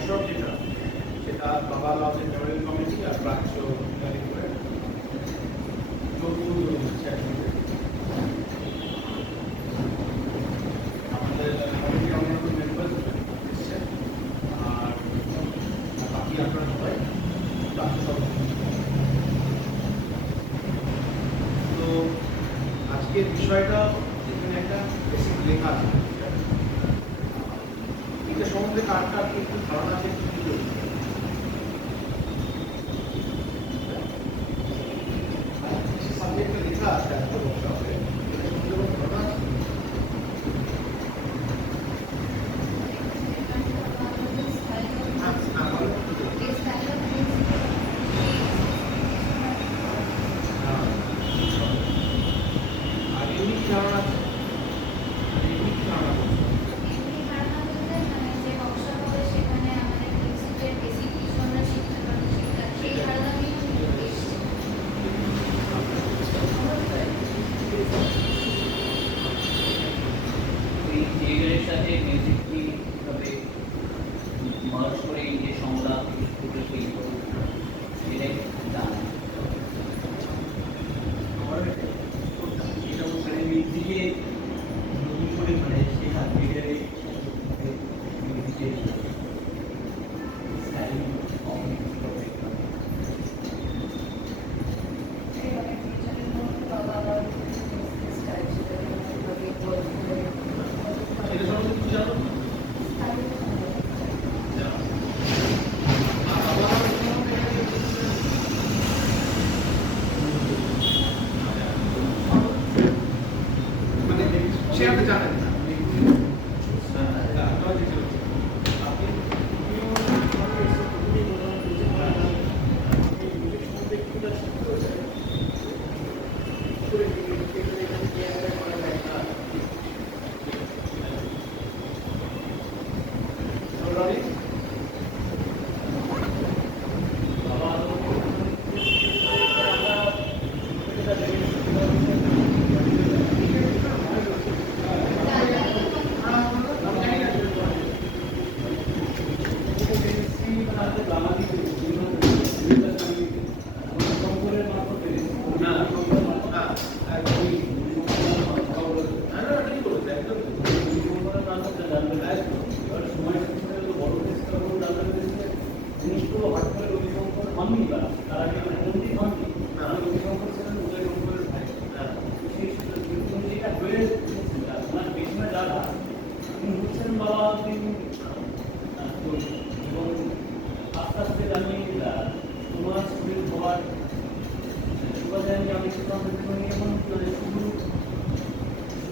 Workshop যেটা সেটা বাবা আলাউদ্দিন মেমোরিয়াল কমিটি আর প্রাচ্য করে যৌথ উদ্যোগে হচ্ছে আমাদের কমিটির অন্যান্য মেম্বার এসছেন আর বাকি আপনারা সবাই প্রাচ্য সদস্য। তো আজকের বিষয়টা এখানে একটা বেসিক লেখা আছে, এটা সম্বন্ধে কার কার একটু ধারণা আছে একটু কি সাবজেক্টে লেখা আছে একটা ওয়ার্কশপে, এটা সম্বন্ধে কোনো ধারণা আছে? আর এমনি কি ধারণা আছে? এমনি কি ধারণা আছে? সাথে মিউজিকটি তবে মার্জ করে যে সংলাপ তৈরি করুন সেটাই জানা আমার এটা মানে মিউজিকে নতুন করে মানে শেখা ক্রিয়েটারে মিউজিকের স্টাইল এটা সম্বন্ধে কিছু জানো? মানে সে আপনি জানেন না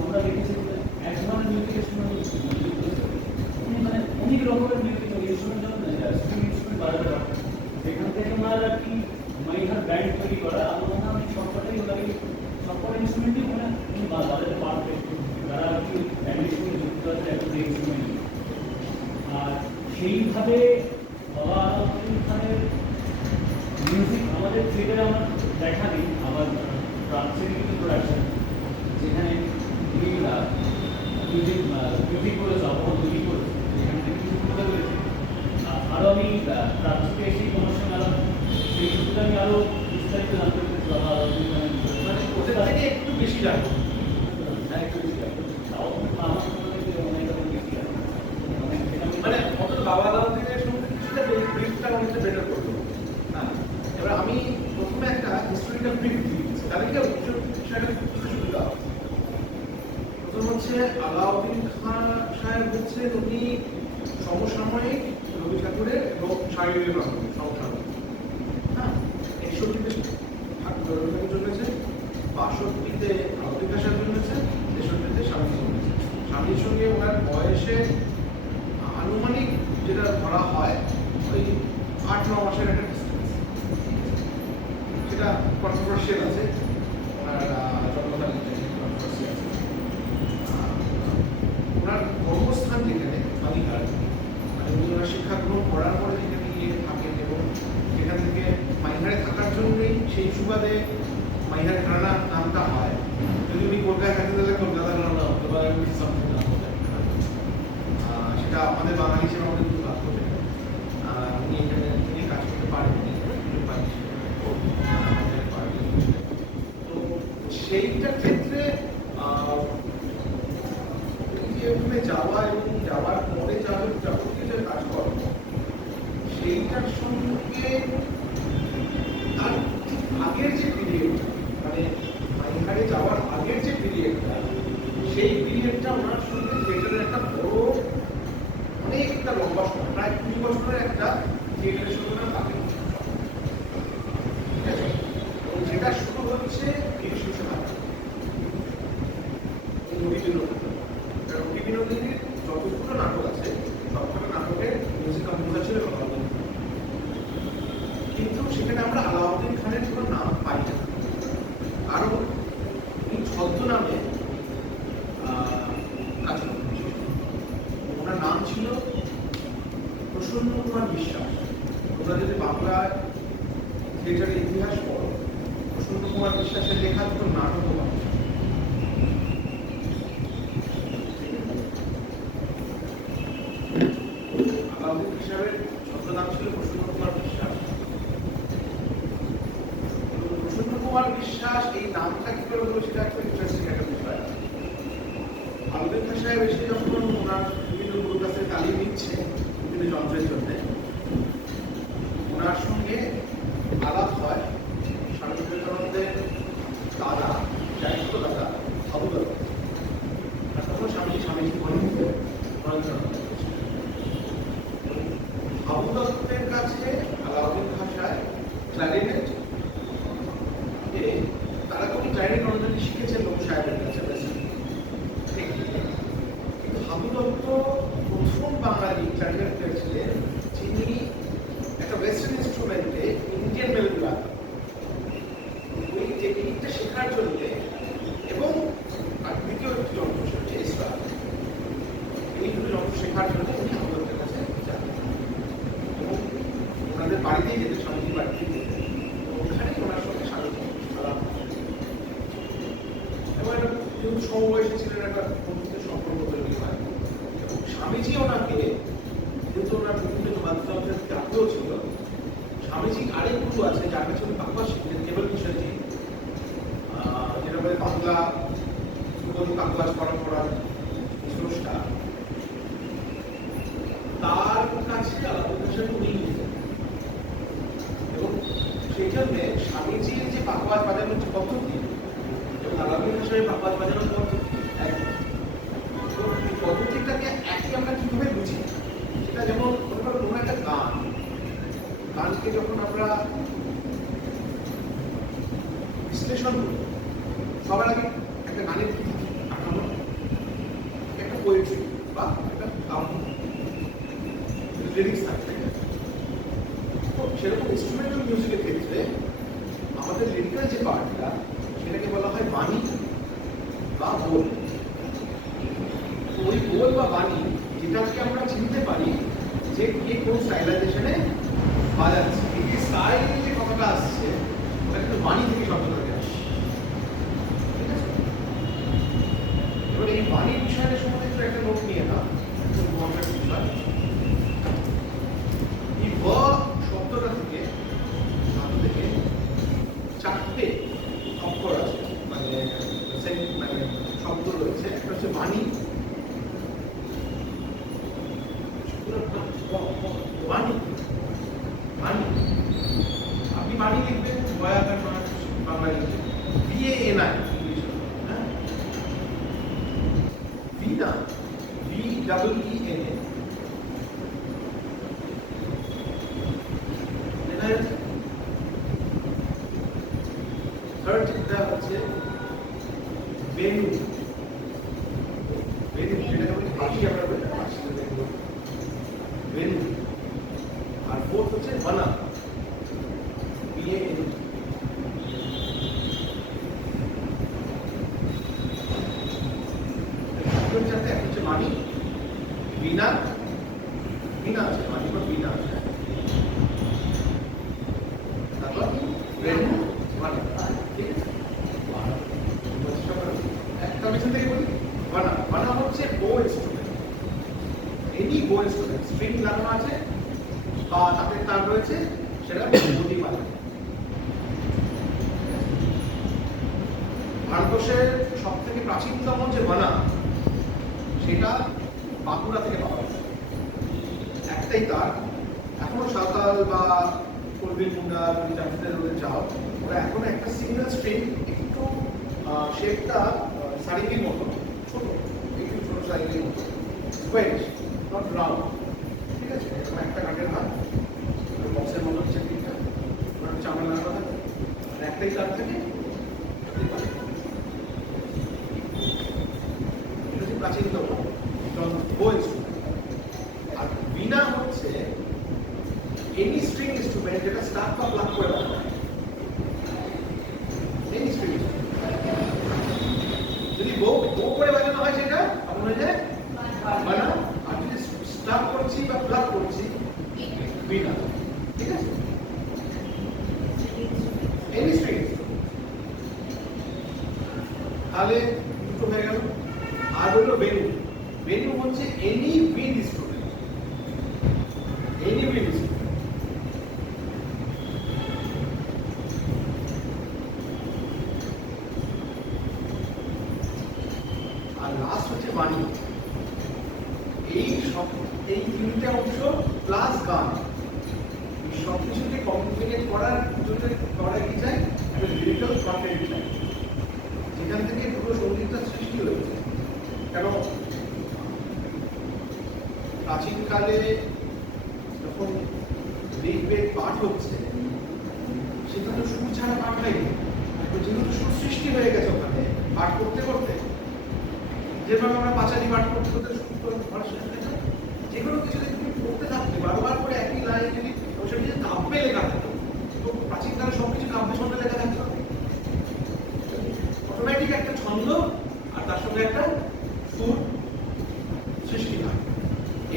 আমরা দেখেছি এক ধরনের মিউজিক মানে অনেক রকমের মিউজিক ইনস্ট্রুমেন্ট ইনস্ট্রুমেন্ট বাজাতে পারে সেখান থেকে ওনার আর কি মাইহার ব্যান্ড তৈরি করা আমার মনে হয় সবকটাই ওনাকে সবকটা ইনস্ট্রুমেন্টই ওনার বাজাতে পারবে যারা আর কি ব্যান্ডের সঙ্গে যুক্ত আছে একটা ইনস্ট্রুমেন্ট। আর সেইভাবে বাবা আলাউদ্দিনের মিউজিক আমাদের থিয়েটারে আমরা দেখা দিই আবার প্রাচ্যের প্রোডাকশন যেখানে মিউজিক করেছে অপর তৈরি করেছে যেখান থেকে কিছু তুলে করেছে। আরও আমি প্রাচ্যকে এসেই তোমার সঙ্গে আরো সেই সূত্রে আমি আরও বিস্তারিত জানতে পেরেছি বাবা আলাউদ্দিনের মানে ওদের থেকে একটু বেশি জানো। হ্যাঁ একটু বেশি জানবো তাও আমার সঙ্গে অনেক বেশি জানবো মানে অন্তত বাবা আলাউদ্দিনের সম্বন্ধে কিছুটা ব্রিফটা অনেকটা বেটার করতে হবে। হ্যাঁ, এবার আমি প্রথমে একটা হিস্টোরিক্যাল ব্রিফ দিয়েছি, তাদেরকে বিষয়টা কিছু সুবিধা হবে। প্রথম হচ্ছে আলাউদ্দিন খান সাহেব হচ্ছেন উনি সমসাময়িক রবি ঠাকুরের এবং শারীরিক সমসাময়িক। হ্যাঁ, 61তে রবি ঠাকুর জন্মেছে, 62তে আলাউদ্দিন খান সাহেব জন্মেছে, 63তে স্বামী জন্মেছে। স্বামীর সঙ্গে ওনার বয়সে আনুমানিক যেটা ধরা হয় ওই 8-9 মাসের একটা ডিস্টেন্স, সেটা কন্ট্রোভার্সিয়াল আছে। ওনার জন্মদান কন্ট্রোভার্সিয়াল আছে। ওনার কর্মস্থান যেখানে মালিহার, মানে উনি ওনার শিক্ষা গ্রহণ করার পরে যেখানে গিয়ে থাকেন এবং যেখান থেকে মাইহারে থাকার জন্যই সেই সুবাদে মাইহার ঘরানা নামটা হয়। যদি উনি কলকাতায় থাকতে তাহলে কলকাতা ঘরানা হতো বা সামথিং নাম হতো, সেটা আমাদের বাঙালি হিসেবে আমাদের খুব ভাগ্য। মাইহারে যাওয়া এবং যাওয়ার পরে যাবতীয় যে কাজকর্ম সেইটার সঙ্গে তার ঠিক আগের যে পিরিয়ড, মানে মাইহারে যাওয়ার আগের যে পিরিয়ডটা, সেই পিরিয়ডটা ওনার সঙ্গে থিয়েটারের একটা বড় অনেকটা লম্বা সময়, প্রায় 20 বছরের একটা থিয়েটারের সঙ্গে ওনার তাকে ঠিক আছে। এবং যেটা শুরু হচ্ছে বিংশ শতাব্দী রবি বিনোদিনীর যতগুলো নাটক আছে সবকটা নাটকের মিউজিক কম্পোজার ছিল আলাউদ্দিন খান। কিন্তু সেখানে আমরা আলাউদ্দিন খানের কোনো নাম পাই না, কারণ উনি ছদ্মনামে কাজ করতেন। ওনার নাম ছিল প্রসন্ন কুমার বিশ্বাস। তোমরা যদি বাংলা থিয়েটারের ইতিহাস পড়ো, প্রসন্ন কুমার বিশ্বাসের লেখা দুটো নাটকও পাবে। আলাউদ্দিন সাহেবের ছদ্মনাম ছিল প্রসন্ন কুমার বিশ্বাস। প্রসন্ন কুমার বিশ্বাস এই নামটা কি করে হলো সেটা একটা ইন্টারেস্টিং একটা বিষয়। আলাউদ্দিন খান সাহেব এসে যখন ওনার বিভিন্ন গুরুর কাছে তালিম নিচ্ছে বিভিন্ন যন্ত্রের জন্য, ওনার সঙ্গে আলাপ হয় স্বামী বিবেকানন্দের দাদা, জ্যেষ্ঠ দাদা আবু দত্ত। আর তখন স্বামীজি বলেন আবু দত্তের কাছে আলাউদ্দিন ভাষায় ক্ল্যারিনেট, তারা কোনো ক্ল্যারিনেট অলরেডি শিখেছেন লোক সাহেবের কাছে। কিন্তু আবু দত্ত প্রথম বাঙালি ক্ল্যারিনেট প্লেয়ার ছিলেন যিনি একটা ওয়েস্টার্ন ইনস্ট্রুমেন্টে ইন্ডিয়ান মেলোডি বাজান। ওই টেকনিকটা শেখার জন্য এবং দ্বিতীয় একটি যন্ত্র হচ্ছে ইসরা, এই দুটো যন্ত্র শেখার জন্য উনি আবু দত্তের কাছে যান এবং ওনাদের বাড়িতেই যেতেন, স্বামীজির বাড়িতেই যেতেন। ওখানেই ওনার সঙ্গে স্বামীজি আলাপ এবং একটা যেহেতু সমবয়সী ছিলেন একটা বন্ধুত্বের সম্পর্ক তৈরি হয়। এবং স্বামীজি ওনাকে, যেহেতু ওনার বিভিন্ন বাদ্যযন্ত্রের প্রতি আগ্রহ ছিল, স্বামীজি আরেক গুরু আছে যার কাছে উনি বাংলা শিখলেন, কেবল কিশোরজি, যেটা বলে বাংলা সুগন্ধি কাকুয়াজ পরম্পরার স্রষ্টা, তার কাছে আলাউদ্দিন সাহেব উনি নিতেন। এবং সেই জন্যে স্বামীজির যে পাকওয়াজ বাজানোর যে পদ্ধতি এবং আলাউদ্দিন সাহেবের পাকওয়াজ বাজানোর পদ্ধতি একই। তো এই পদ্ধতিটাকে একই আমরা কিভাবে বুঝি, সেটা যেমন কোনো একটা গানকে যখন আমরা বিশ্লেষণ করি, সবার আগে একটা গানের কি কাঠামো, একটা পোয়েট্রি বা একটা কাব্য, লিরিক্স থাকবে। তো সেরকম ইনস্ট্রুমেন্টাল মিউজিকের ক্ষেত্রে আমাদের লিরিক্যাল যে পার্টটা, সেটাকে বলা হয় বাণী বা বোল। ওই বোল বা বাণী যেটাকে আমরা চিনতে পারি যে কে কোন স্টাইলাইজেশনে বাজাচ্ছে। এই স্টাইল যে কথাটা আসছে ওটা কিন্তু বাণী থেকে শব্দটাকে আসছে, ঠিক আছে। এবার এই বাণীর বিষয়টা সম্বন্ধে একটু একটা নোট নিয়ে না, বিষয় এই ব শব্দটা থেকে ধাতু থেকে চারটে অক্ষর আছে, মানে শব্দ রয়েছে। একটা হচ্ছে বাণী, বাণী বাণী আপনি বাণী লিখবেন বয়াকার বাংলা লিখবেন BANI ইংলিশ, হ্যাঁ, বিনা BEENA। থার্ড যেটা হচ্ছে বেনু, বেনু যেটাকে বলি হাসি, আমরা বলি হাসি বেনু। আর ফোর্থ হচ্ছে বানা, BAN। চারটে, এক হচ্ছে মানি, বিনা, বিনা আছে মানি বা বিনা আছে, তারপর বেনু বানা, ঠিক আছে। একটা পিছন থেকে বলি বানা। বানা হচ্ছে বো ইনস্ট্রুমেন্ট, এনি বো ইনস্ট্রুমেন্ট, স্ট্রিং লাগানো আছে বা তাতে তার রয়েছে, সেটা বদি বানা। ভারতবর্ষের সব থেকে প্রাচীনতম যে বানা, সেটা বাঁকুড়া থেকে পাওয়া গেছে। একটাই তার, এখনো সাঁওতাল বা কলবিল মুন্ডা চাকরিদের রোডে যাও, ওরা এখনো একটা সিঙ্গেল স্ট্রিং, একটু শেপটা সারিঙ্গির মতো ছোট, একটু ছোট সারিঙ্গির মতো, স্কোয়ারিশ, নট রাউন্ড, ঠিক আছে? এরকম একটা কাঠের হাত, বক্সের মতো নিচের দিকটা, ওরা চামড়া লাগানো থাকে, আর একটাই তার থাকে। এটা হচ্ছে প্রাচীনতম বো ইনস্ট্রুমেন্ট। আর বীণা হচ্ছে এনি স্ট্রিং ইনস্ট্রুমেন্ট যেটা স্টার্ট বা প্লাগ করে বাজানো হয়। এনি স্ট্রিং যদি বো করে বাজানো হয় সেটা তখন হয়ে যায় বানা, আর যদি স্টার্ট করছি বা প্লাগ করছি বীণা, ঠিক আছে? এনি স্ট্রিং, তাহলে দুটো হয়ে গেল। আর হলো ভেনু। ভেনু হচ্ছে any wind instrument, any wind instrument. আর লাস্ট হচ্ছে বাণী। এই তিনটে অংশ প্লাস গান, এই সব কিছুকে কমিউনিকেট করার জন্য করা কি চাই? একটা লিরিক্যাল কন্টেন্ট চাই, যেখান থেকে পুরো সঙ্গীতটা সৃষ্টি হয়েছে। কেন প্রাচীনকালে যখন ঋগ্বেদ পাঠ হচ্ছে, সেটা তো সুর ছাড়া পাঠ হয়নি, যেহেতু সুর সৃষ্টি হয়ে গেছে ওখানে পাঠ করতে করতে, যেভাবে আমরা পাঁচালি পাঠ করতে করতে যে কোনো কিছু যদি তুমি পড়তে থাকতে বারবার করে একই লাইন যদি সেটা যদি কাব্যে লেখা থাকতো, তো প্রাচীনকালে সবকিছু কাব্যে ছন্দে লেখা থাকতো, অটোমেটিক একটা ছন্দ আর তার সঙ্গে একটা সুর সৃষ্টি হয়।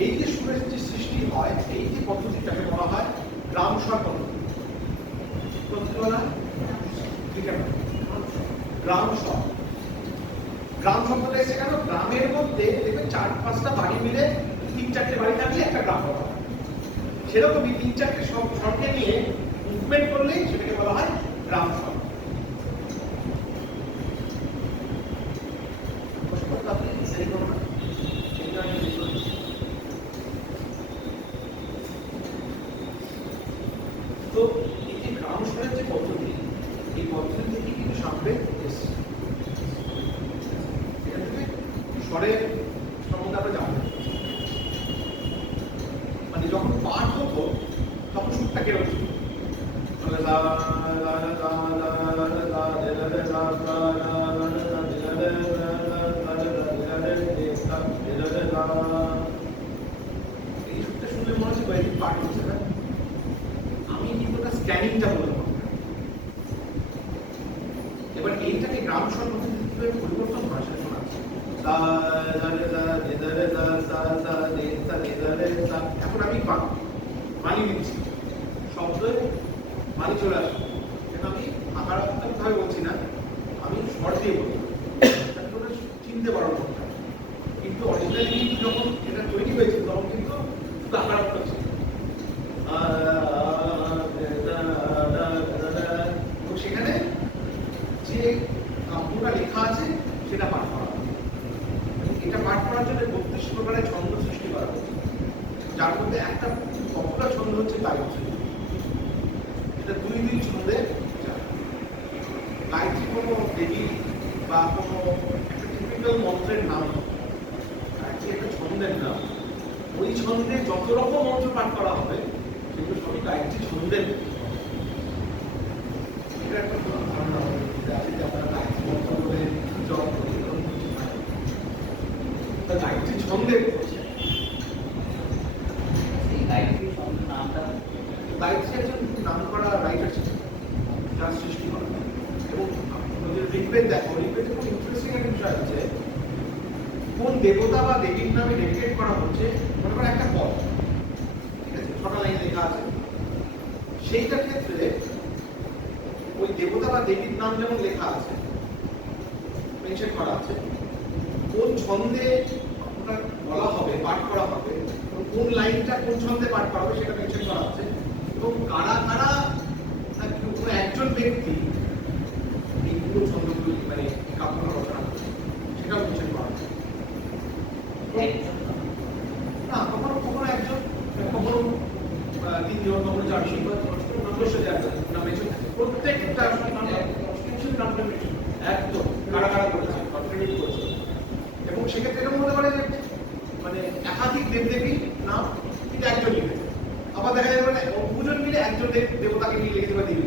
এই যে সুরের যে সৃষ্টি হয়, এই যে পদ্ধতিটাকে বলা হয় গ্রাম স্বর পদ্ধতি। বলা হয় গ্রাম স্বর। গ্রাম শব্দটা এসে কেন? গ্রামের মধ্যে দেখবেন 4-5টা বাড়ি মিলে 3-4টে বাড়ি থাকলে একটা গ্রাম বলা হয়। সেরকমই 3-4টে স্বরকে নিয়ে মুভমেন্ট করলেই সেটাকে বলা হয় গ্রাম স্বর। তো এই যে গ্রাম স্বরের যে পদ্ধতি, এই পদ্ধতি থেকে কিন্তু সামনে এসছে। এখান থেকে স্বরের সম্বন্ধে আমরা জানবো। মানে যখন পাঠ হতো তখন সুরটা কেরকম ছিল? এই সুরটা শুনলে মনে হচ্ছে বৈদিক পাঠ হচ্ছে না। আমি কিন্তু ওটা স্ক্যানিংটা বলবো। এবার এইটাকে গ্রাম স্বর পদ্ধতি কিভাবে পরিবর্তন হয় সেটা শোনাচ্ছি। এখন আমি মানি দিচ্ছি, শব্দে মানি চলে আসবে, কিন্তু আমি আকারাত্মক ভাবে বলছি না, আমি স্বর দিয়ে বলছি, চিনতে পারো না। কিন্তু অরিজিনালি কিন্তু যখন এটা তৈরি হয়েছে তখন কিন্তু শুধু আকারাত্মক ছিল। সেখানে যে কাব্যটা লেখা আছে সেটা পাঠ করা, এটা পাঠ করার জন্য 32 প্রকারের ছন্দ সৃষ্টি করা হয়েছে, যার মধ্যে একটা পপুলার ছন্দ হচ্ছে গায়ত্রী। এটা 2-2 ছন্দে গায়ত্রী কোনো দেবী বা কোনো একটা টিপিক্যাল মন্ত্রের নাম, গায়ত্রী একটা ছন্দের নাম। ওই ছন্দে যত রকম মন্ত্র পাঠ করা হবে সেগুলো সবই গায়ত্রী ছন্দের। এটা একটা ধারণা হবে যে আপনারা গায়ত্রী মন্ত্র বলে জপ করি, গায়ত্রী ছন্দে করছে। এই গায়ত্রী ছন্দ নামটা, গায়ত্রী একজন নাম করা রাইটার ছিলেন, যার সৃষ্টি করা। এবং ঋগ্বেদ দেখো, ঋগ্বেদে খুব ইন্টারেস্টিং একটা বিষয় হচ্ছে, কোন দেবতা বা দেবীর নামে ডেডিকেট করা হচ্ছে, মনে করো একটা পদ, ঠিক আছে, 6টা লাইন লেখা আছে, সেইটার ক্ষেত্রে ওই দেবতা বা দেবীর নাম যেমন লেখা আছে, মেনশন করা আছে, কোন ছন্দে ওটা বলা হবে, পাঠ করা হবে, কোন লাইনটা কোন ছন্দে পাঠ করা হবে সেটা মেনশন করা আছে, এবং কারা কারা কোনো একজন ব্যক্তি এই পুরো ছন্দগুলো মানে কাব্য রচনা করছে সেটাও মেনশন করা আছে। প্রত্যেকটা একদম কারা করেছে, কন্ট্রিবিউট করেছে। এবং সেক্ষেত্রে এরকম হতে পারে যে মানে একাধিক দেবদেবী নাম কিন্তু একজন লিখেছে, আবার দেখা যাবে মানে দুজন মিলে একজন দেবতাকে নিয়ে লিখেছে বা দেবী,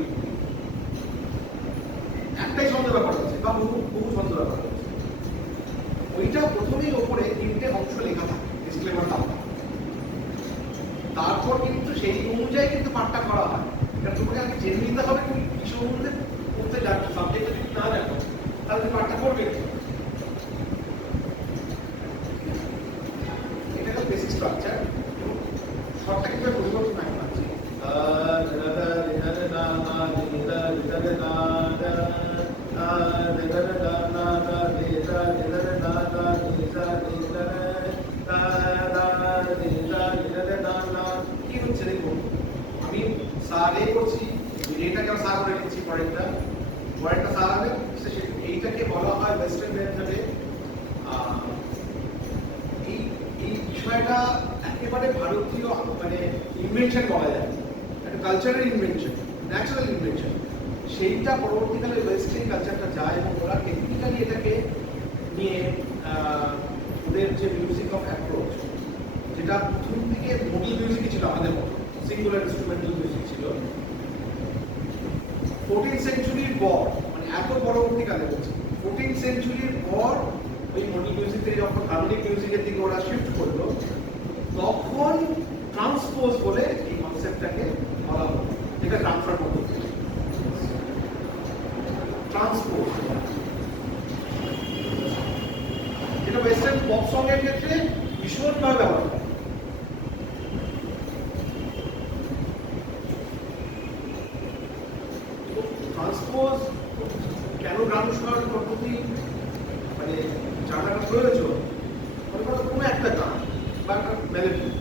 একটাই ছন্দ ব্যাপার হচ্ছে বা বহু বহু ছন্দ ব্যাপার হচ্ছে। ওইটা প্রথমেই ওপরে 3টে অংশ লেখা থাকে, ডিসক্লেমার দেওয়া থাকে। তারপর কিন্তু সেই অনুযায়ী কিন্তু পাঠটা করা হয়। এটা তোমাকে আগে জেনে নিতে হবে তুমি কি সম্বন্ধে করতে যাচ্ছ, সাবজেক্ট যদি না জানো তাহলে তুমি পাঠটা করবে কি? এটা হলো বেসিক স্ট্রাকচার। শর্টটা কিন্তু পরিবর্তন না পাচ্ছি। কি হচ্ছে দেখুন, আমি সারে করছি, এটাকে আমি সার করে নিচ্ছি, পরেরটা সার হবে। এইটাকে বলা হয় ওয়েস্টার্ন মেথডে। এই বিষয়টা একেবারে ভারতীয় মানে ইনভেনশন বলা যায়, একটা কালচারাল ইনভেনশন, ন্যাচারাল ইনভেনশন। সেইটা পরবর্তীকালে ওয়েস্টার্ন কালচারটা যায় এবং ওরা টেকনিক্যালি এটাকে নিয়ে ওদের যে মিউজিক অফ অ্যাপ্রোচ, যেটা প্রথম থেকে মডেল মিউজিকই ছিল আমাদের মতো, সিঙ্গুলার ইনস্ট্রুমেন্টাল মিউজিক ছিল। 14th সেঞ্চুরির পর, মানে এত পরবর্তীকালে বলছি, 14th সেঞ্চুরির পর ওই মডেল মিউজিক থেকে যখন হার্মোনিক মিউজিকের দিকে ওরা শিফট করলো, তখন ট্রান্সপোজ বলে এই কনসেপ্টটাকে বলা হলো, যেটা ট্রান্সফার পদ্ধতি। ট্রান্সপোজ যেটা ওয়েস্টার্ন পপ সং এর ক্ষেত্রে ভীষণভাবে ব্যবহার হয়। ট্রান্সপোজ কেন গান শোনার পদ্ধতি মানে জানাটা প্রয়োজন, কোনো একটা গান বা একটা মেলোডি